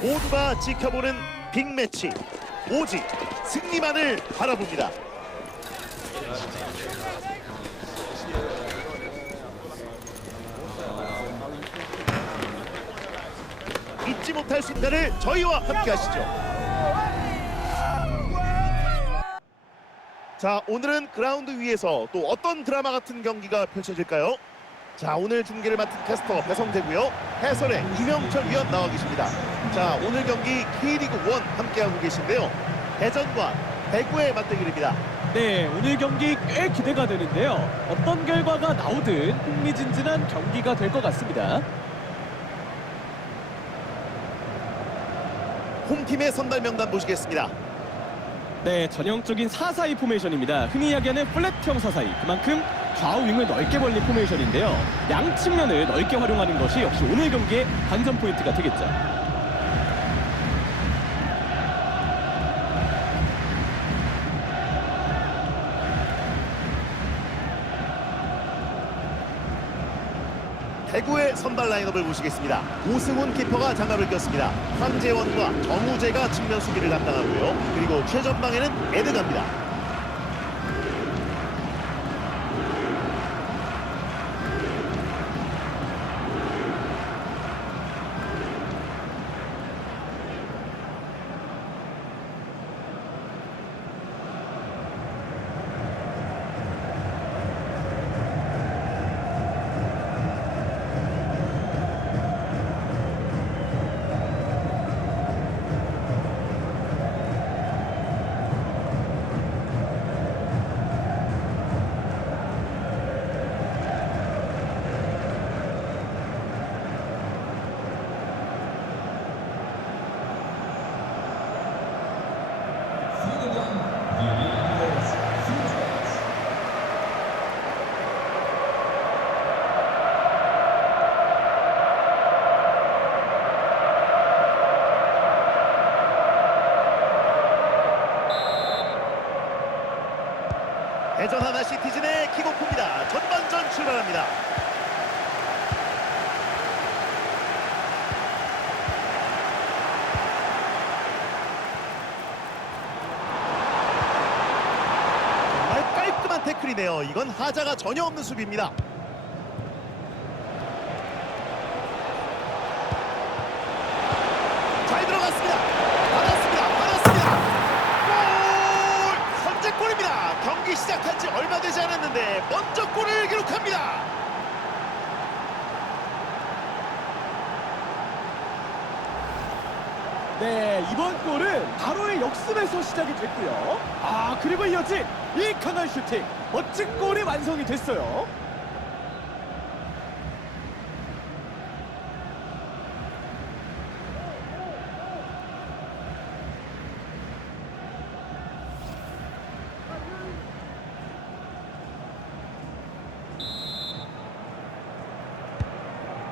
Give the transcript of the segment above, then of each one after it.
모두가 지켜보는 빅매치 오직 승리만을 바라봅니다. 잊지 못할 순간을 저희와 함께 하시죠. 자, 오늘은 그라운드 위에서 또 어떤 드라마 같은 경기가 펼쳐질까요? 자, 오늘 중계를 맡은 캐스터 배성재고요. 해설의 이명철 위원 나와 계십니다. 자, 오늘 경기 K리그 1 함께하고 계신데요. 대전과 대구의 맞대결입니다. 네, 오늘 경기 꽤 기대가 되는데요. 어떤 결과가 나오든 흥미진진한 경기가 될 것 같습니다. 홈팀의 선발 명단 보시겠습니다. 네, 전형적인 4-4-2 포메이션입니다. 흔히 이야기하는 플랫형 4-4-2. 그만큼 좌우 윙을 넓게 벌린 포메이션인데요. 양 측면을 넓게 활용하는 것이 역시 오늘 경기의 관전 포인트가 되겠죠. 대구의 선발 라인업을 보시겠습니다. 오승훈 키퍼가 장갑을 꼈습니다. 황재원과 정우재가 측면 수비를 담당하고요. 그리고 최전방에는 에드가입니다. 하나 시티즌의 킥오프입니다. 전반전 출발합니다. 정말 깔끔한 태클이네요. 이건 하자가 전혀 없는 수비입니다. 잘 들어갔습니다. 시작한 지 얼마 되지 않았는데 먼저 골을 기록합니다. 네, 이번 골은 바로의 역습에서 시작이 됐고요. 아, 그리고 이어진 이 강한 슈팅. 멋진 골이 완성이 됐어요.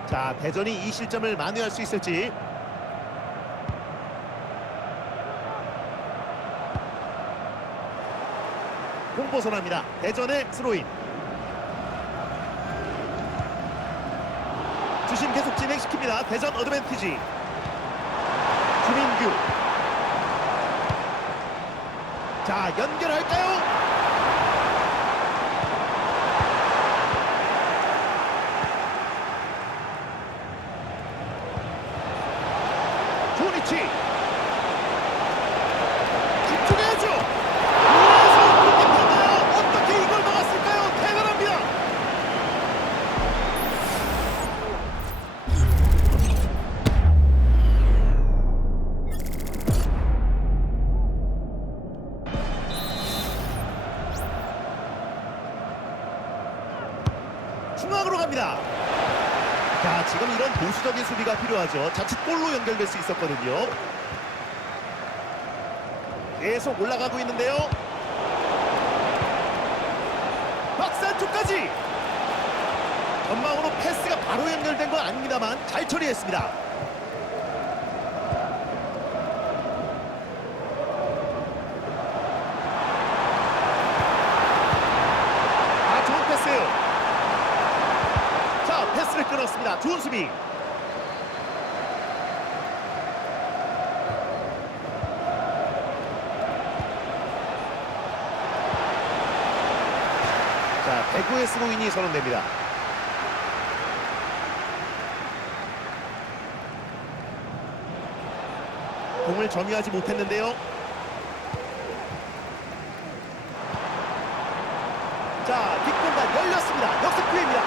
자, 대전이 이 실점을 만회할 수 있을지. 공 벗어납니다. 대전의 스로인. 주심 계속 진행시킵니다. 대전 어드밴티지. 주민규. 자, 연결할까요? 보수적인 수비가 필요하죠. 자칫 골로 연결될 수 있었거든요. 계속 올라가고 있는데요. 박스 쪽까지! 전방으로 패스가 바로 연결된 건 아닙니다만 잘 처리했습니다. 아 좋은 패스 자 패스를 끊었습니다. 좋은 수비 대구의 스로인이 선언됩니다. 공을 점유하지 못했는데요. 자, 뒷공간 열렸습니다. 역습 기회입니다.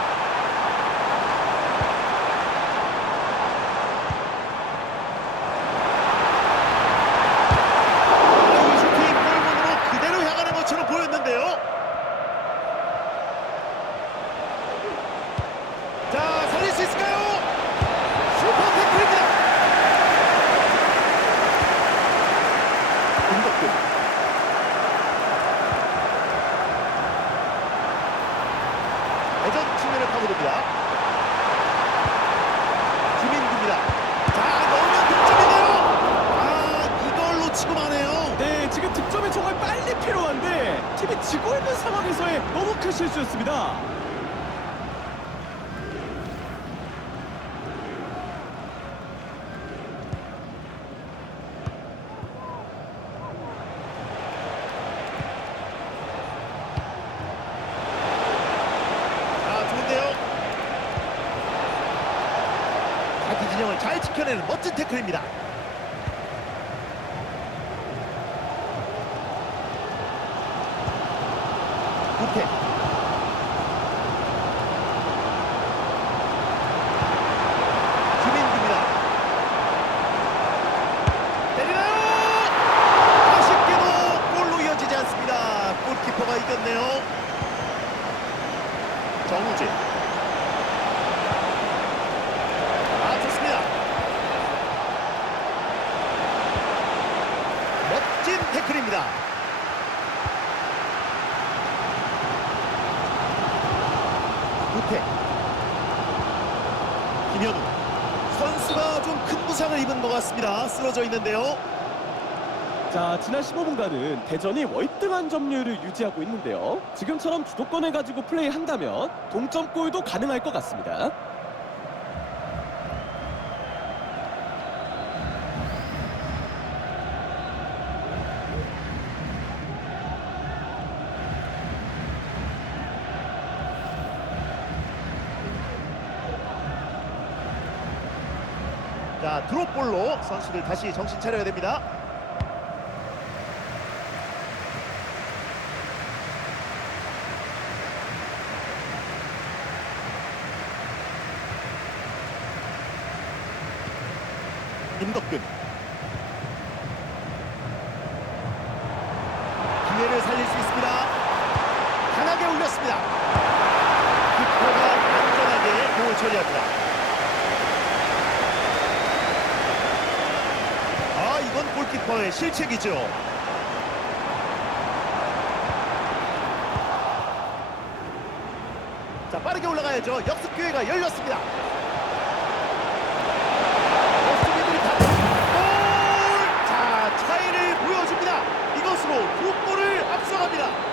이 슈팅 골문으로 그대로 향하는 것처럼 보였는데요. 자, 살릴 수 있을까요? 슈퍼 태클입니다. 김덕근. 대전 측면을 파고듭니다. 김인구입니다. 자, 넣으면 득점인데요. 아, 이걸 놓치고 마네요. 네, 지금 득점이 정말 빨리 필요한데 팀이 지고 있는 상황에서의 너무 큰 실수였습니다. 아, 좋은데요. 자기 지켜내는 멋진 태클입니다. 우태. 김인규입니다. 때리나요? 아쉽게도 골로 이어지지 않습니다. 골키퍼가 이겼네요. 정우진. 아 좋습니다. 멋진 태클입니다. 우태. 김현우. 선수가 좀 큰 부상을 입은 것 같습니다. 쓰러져 있는데요. 자, 지난 15분간은 대전이 월등한 점유율을 유지하고 있는데요. 지금처럼 주도권을 가지고 플레이한다면 동점골도 가능할 것 같습니다. 자 드롭볼로 선수들 다시 정신 차려야 됩니다. 임덕근 기회를 살릴 수 있습니다. 강하게 올렸습니다. 키퍼가 안전하게 공을 처리합니다. 아 이건 골키퍼의 실책이죠. 자 빠르게 올라가야죠. 역습 기회가 열렸습니다. 자 차이를 보여줍니다. 이것으로 두 골을 앞서갑니다.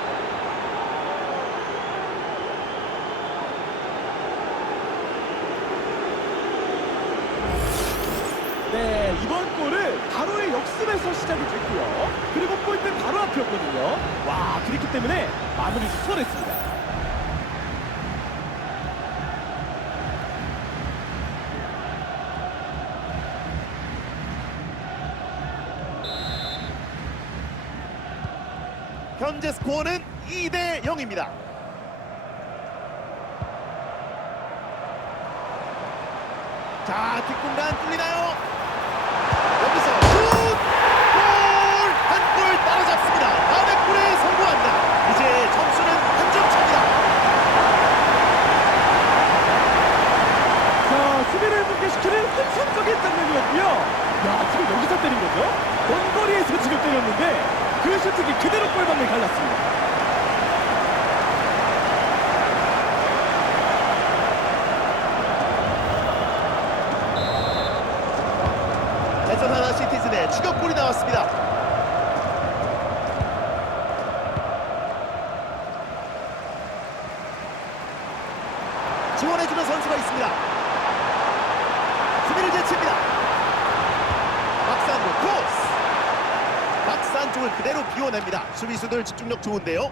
네, 이번 골은 바로의 역습에서 시작이 됐고요. 그리고 골대 바로 앞이었거든요. 와, 그렇기 때문에 마무리를 수월했습니다. 현재 스코어는 2대 0입니다. 자, 뒷공간 뚫리나요? 여기서 슛! 골! 한 골 따라잡습니다. 다음의 골에 성공합니다. 이제 점수는 한 점 차입니다. 자, 수비를 붕괴시키는 환상적인 장면이었고요. 야, 지금 여기서 때린 거죠? 원거리에서 지금 때렸는데 그 슈팅이 그대로 골망을 갈랐습니다. 대전 하나 시티즌의 추격골이 나왔습니다. 안쪽을 그대로 비워냅니다. 수비수들 집중력 좋은데요.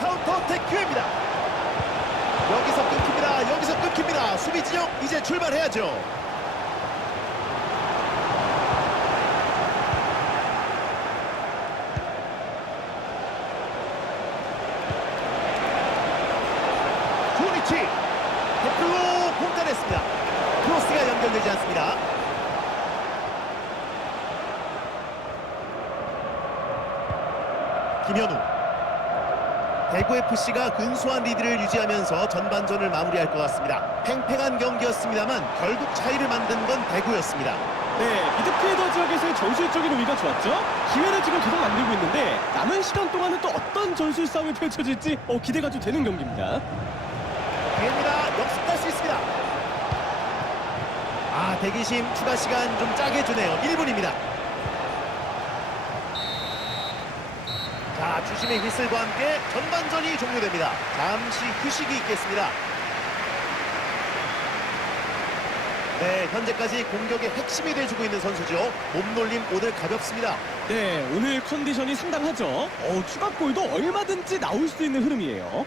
카운터 태큐입니다. 여기서 끊깁니다. 여기서 끊깁니다. 수비 진영 이제 출발해야죠. 김현우 대구FC가 근소한 리드를 유지하면서 전반전을 마무리할 것 같습니다. 팽팽한 경기였습니다만 결국 차이를 만든 건 대구였습니다. 네, 미드필더 지역에서의 전술적인 우위가 좋았죠. 기회를 지금 계속 만들고 있는데 남은 시간 동안은 또 어떤 전술 싸움이 펼쳐질지 어, 기대가 좀 되는 경기입니다. 기회입니다. 역습할 수 있습니다. 아 대기심 추가 시간 좀 짜게 주네요. 1분입니다. 자 주심의 휘슬과 함께 전반전이 종료됩니다. 잠시 휴식이 있겠습니다. 네 현재까지 공격의 핵심이 돼주고 있는 선수죠. 몸놀림 오늘 가볍습니다. 네, 오늘 컨디션이 상당하죠. 어, 추가골도 얼마든지 나올 수 있는 흐름이에요.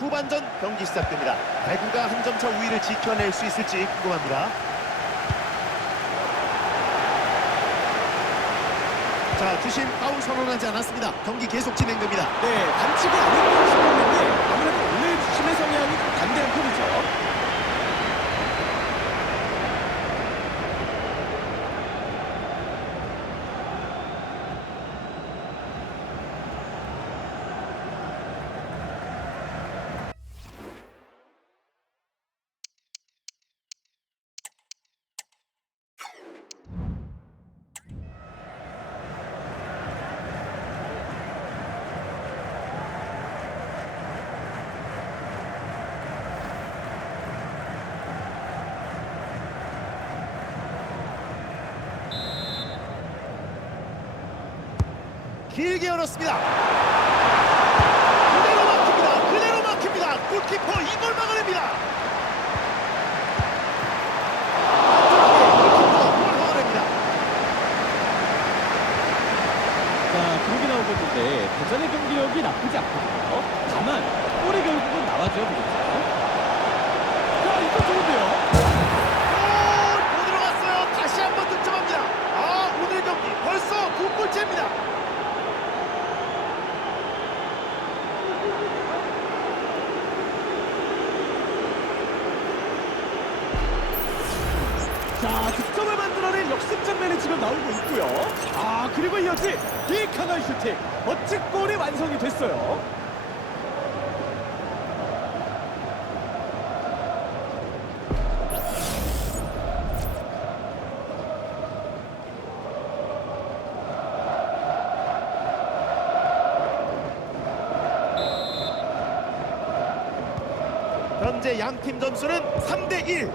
후반전 경기 시작됩니다. 대구가 한 점 차 우위를 지켜낼 수 있을지 궁금합니다. 자, 주심 파울 선언하지 않았습니다. 경기 계속 진행됩니다. 네, 반칙은 아닐까 싶었는데 아무래도 오늘 주심의 성향이 좀 반대한 편이죠. 길게 열었습니다. 그대로 막힙니다. 그대로 막힙니다. 골키퍼 이걸 막아냅니다. 안쪽에 골키퍼 골 막아냅니다. 자, 기록이 나오고 있는데 대전의 경기력이 나쁘지 않거든요. 다만 골이 결국은 나와줘야 되겠죠. 자, 이거 좋은데요. 골! 못 들어갔어요. 다시 한번 득점합니다. 아, 오늘 경기 벌써 두 골째입니다. 자, 득점을 만들어낸 역습 장면이 지금 나오고 있고요. 아, 그리고 이어지 이 강한 슈팅. 멋진 골이 완성이 됐어요. 현재 양 팀 점수는 3대 1.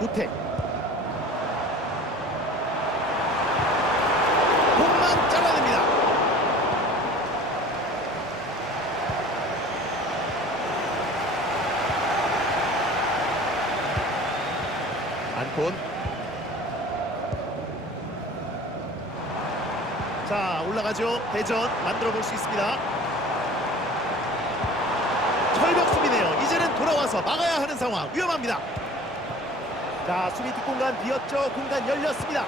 우택. 공만 잘라냅니다. 안콘. 자 올라가죠. 대전 만들어 볼 수 있습니다. 돌아와서 막아야 하는 상황 위험합니다. 자 수비 뒷공간 비었죠. 공간 열렸습니다.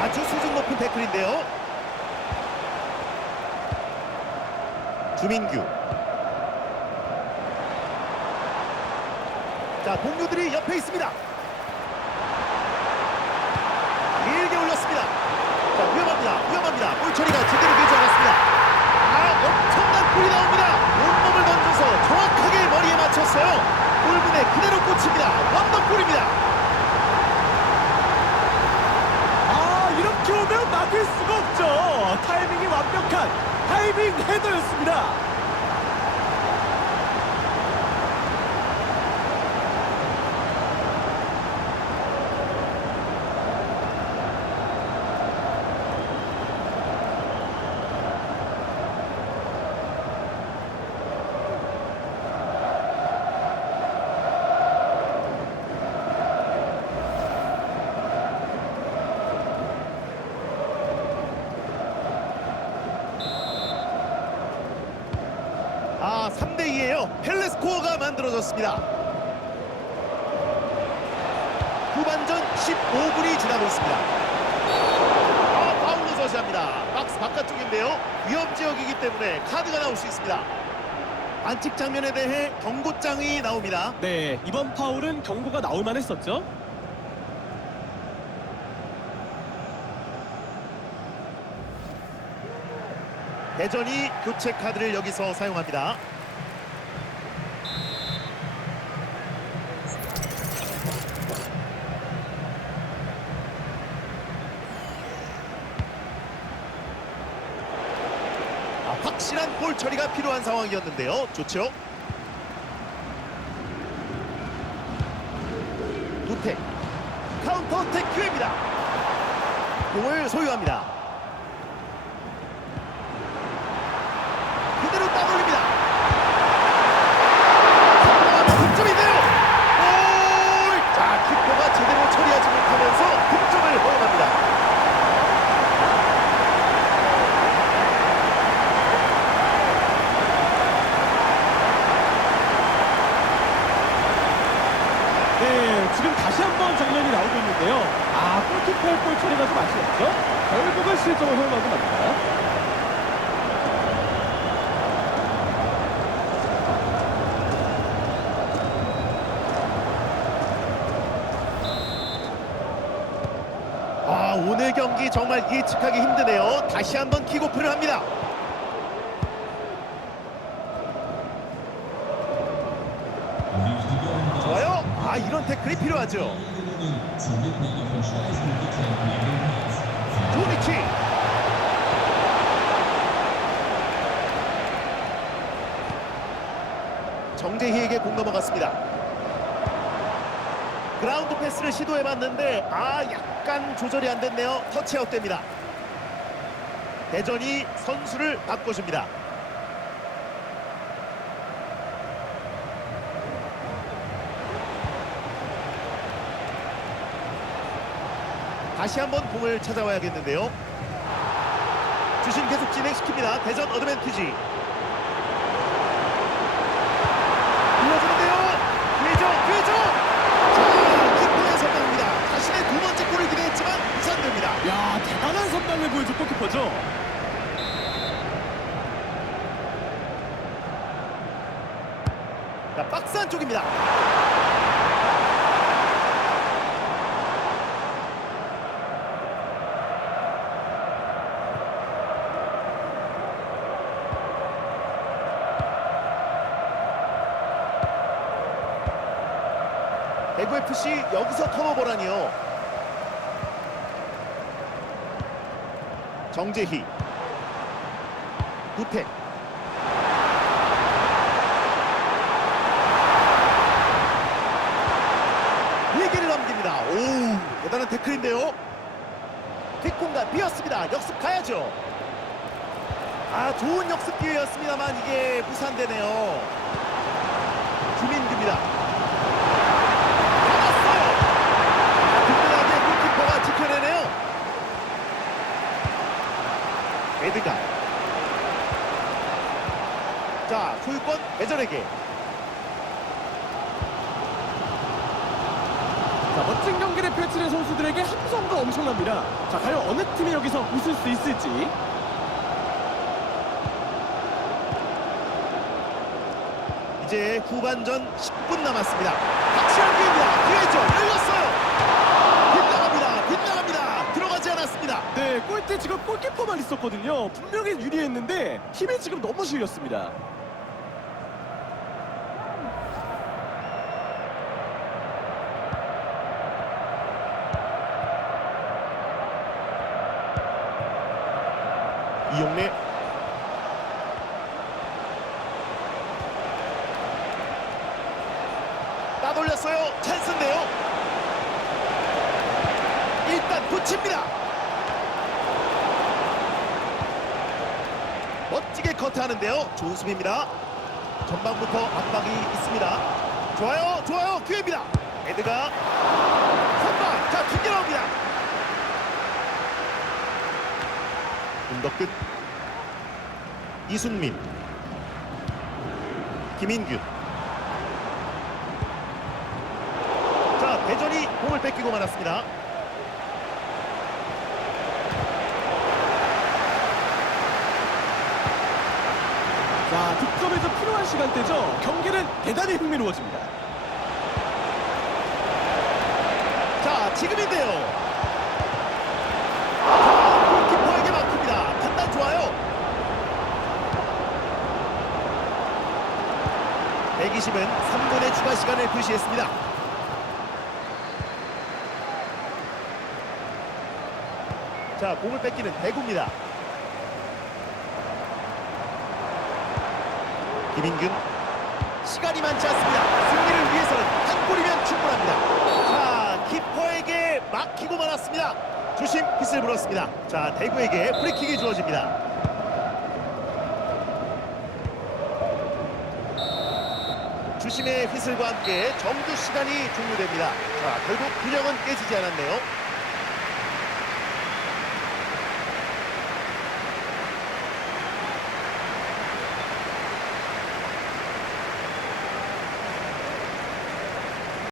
아주 수준 높은 태클인데요. 주민규. 자 동료들이 옆에 있습니다. 길게 올렸습니다. 자 위험합니다. 위험합니다. 볼 처리가 제대로 되지 않았습니다. 아 엄청난 골이 나옵니다. 온몸을 던져서 정확하게 머리에 맞췄어요. 골문에 그대로 꽂힙니다. 원더골입니다. 아, 이렇게 오면 막을 수가 없죠. 타이밍이 완벽한 타이밍 헤더였습니다. 아, 3대 2예요. 펠레스코어가 만들어졌습니다. 후반전 15분이 지나고 있습니다. 아, 파울로 서시합니다. 박스 바깥쪽인데요. 위험 지역이기 때문에 카드가 나올 수 있습니다. 반칙 장면에 대해 경고장이 나옵니다. 네, 이번 파울은 경고가 나올 만했었죠. 대전이 교체 카드를 여기서 사용합니다. 아, 확실한 볼 처리가 필요한 상황이었는데요. 좋죠. 우택 카운터 택 기회입니다. 공을 소유합니다. 그대로 따돌립니다. 성공하면 득점인데요. 골! 자, 키퍼가 제대로 처리하지 못하면서 득점을 허용합니다. 네, 지금 다시 한번 장면이 나오고 있는데요. 아, 골키퍼의 골 처리가 좀 아쉬웠죠? 결국은 실점을 허용하고 맙니다. 아, 오늘 경기 정말 예측하기 힘드네요. 다시 한번 킥오프를 합니다. 좋아요. 아, 이런 태클이 필요하죠. 조니치. 정재희에게 공 넘어갔습니다. 그라운드 패스를 시도해봤는데 아 약간 조절이 안 됐네요. 터치아웃 됩니다. 대전이 선수를 바꿔줍니다. 다시 한번 공을 찾아와야겠는데요. 주신 계속 진행시킵니다. 대전 어드밴티지. 이어지는데요. 기회죠, 기회죠. 자, 키퍼의 선방입니다. 자신의 두 번째 골을 기대했지만 무산됩니다. 야, 대단한 선방을 보여준 골키퍼죠. 자, 박스 안쪽입니다. 대구 FC 여기서 턴오버라니요. 정재희, 구택, 위기를 넘깁니다. 오, 대단한 태클인데요. 뒷공간 비었습니다. 역습 가야죠. 아, 좋은 역습 기회였습니다만 이게 무산되네요. 주민규입니다. 잡았어요. 든든하게 골키퍼가 지켜내네요. 에드가. 자, 대전에게. 자, 멋진 경기를 펼치는 선수들에게 함성도 엄청납니다. 자, 과연 어느 팀이 여기서 웃을 수 있을지. 이제 후반전 10분 남았습니다. 확실한 기회입니다. 기회죠. 열렸어요. 빗나갑니다. 빗나갑니다. 들어가지 않았습니다. 네, 골대 지금 골키퍼만 있었거든요. 분명히 유리했는데 힘이 지금 너무 실렸습니다. 이용래 따돌렸어요. 찬스인데요. 일단 붙입니다. 멋지게 커트하는데요. 좋은 수비입니다. 전방부터 압박이 있습니다. 좋아요, 좋아요. 기회입니다. 에드가 선방. 자, 두개 나옵니다. 운덕 끝. 이순민 김인균. 자, 대전이 공을 뺏기고 말았습니다. 자, 득점에서 필요한 시간대죠. 경기는 대단히 흥미로워집니다. 자, 지금인데요. 자, 골키퍼에게 막힙니다. 판단 좋아요. 120은 3분의 추가 시간을 표시했습니다. 자, 공을 뺏기는 대구입니다. 김인균 시간이 많지 않습니다. 승리를 위해서는 한 골이면 충분합니다. 자, 키퍼에게 막히고 말았습니다. 주심 휘슬 불었습니다. 자, 대구에게 프리킥이 주어집니다. 주심의 휘슬과 함께 정규 시간이 종료됩니다. 자, 결국 균형은 깨지지 않았네요.